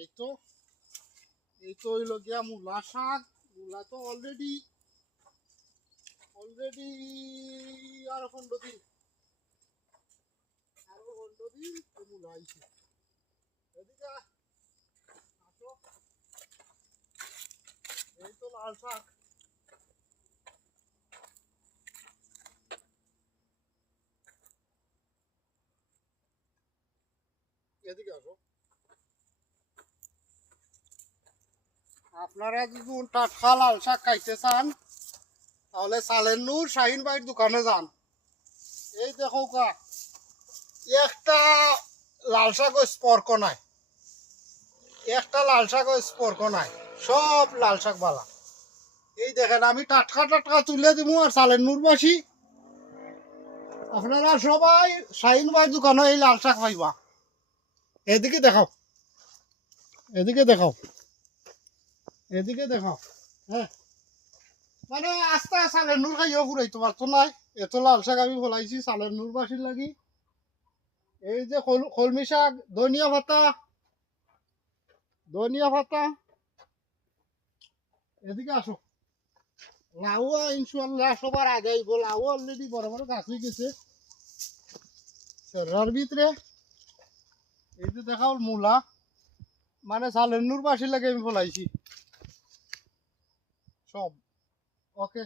এই তো হইল গিয়া মূলা শাক। মূলা তো অলরেডি আরো 15 দিন মূলা আইছে। এদিকে আসো, এই তো লাল শাক। এদিকে আসো। আপনারা যদি টাটকা লাল শাক খাইতে চান তাহলে সালের নূর শাহিন ভাইয়ের দোকানে যান। এই দেখো কা একটা লাল শাক স্পর্ক নাই, একটা লাল শাক স্পর্ক নাই, সব লাল শাক বালা। এই দেখেন আমি টাটকা টাটকা তুলে দিব। আর সালের নূরবাসী আপনারা সবাই শাহিন ভাইয়ের দোকানে এই লাল শাক পাইবা। এদিকে দেখাও, এদিকে দেখাও, এদিকে দেখাও। হ্যাঁ, মানে আস্তে সালের নূর খাইও ফুরাইতে পারতো নাই। এত লাল শাক আমি ফলাইছি সালের নূরবাসীর লাগি। এই যে কলমি শাক, ধনিয়া পাতা, এদিকে আসো। লাউ ইনশাল্লাহ সবার আগে আইব। লাউ অলরেডি বড় বড় গাছ হয়ে গেছে সেরার ভিতরে। এই যে দেখাও মূলা, মানে সালের নূরবাসীর লাগে আমি ফলাইছি সব। ওকে।